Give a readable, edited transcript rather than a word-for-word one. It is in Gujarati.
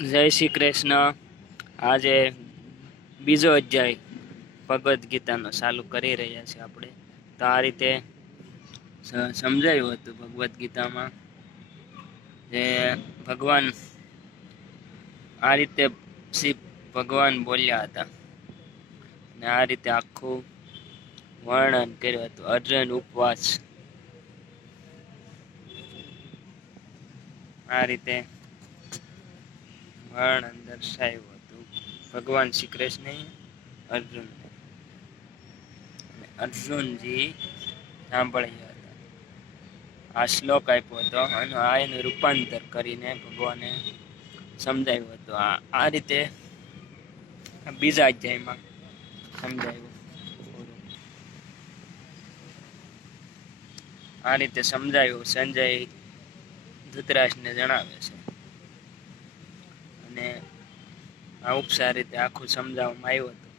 જય શ્રી કૃષ્ણ। આજે બીજો અધ્યાય ભગવદ્ ગીતાનો ચાલુ કરી રહ્યા છીએ આપણે। તો આ રીતે સમજાયું હતું ભગવદ્ ગીતામાં જે ભગવાન આ રીતે શ્રી ભગવાન બોલ્યા હતા અને આ રીતે આખું વર્ણન કર્યું હતું। અર્જુન ઉપવાસ આ રીતે વર્ણન દર્શાવ્યું હતું ભગવાન શ્રી કૃષ્ણએ અર્જુનને। અર્જુનજી સાંભળ્યા હતા। આ શ્લોક આપ્યો હતો અને આ એનું રૂપાંતર કરીને ભગવાને સમજાવ્યું હતું। આ રીતે બીજા અધ્યાયમાં સમજાવ્યું। આ રીતે સમજાયું સંજય ધૃતરાષ્ટ્રને જણાવે છે અને આ ઉપસાર રીતે આખું સમજાવવામાં આવ્યું હતું।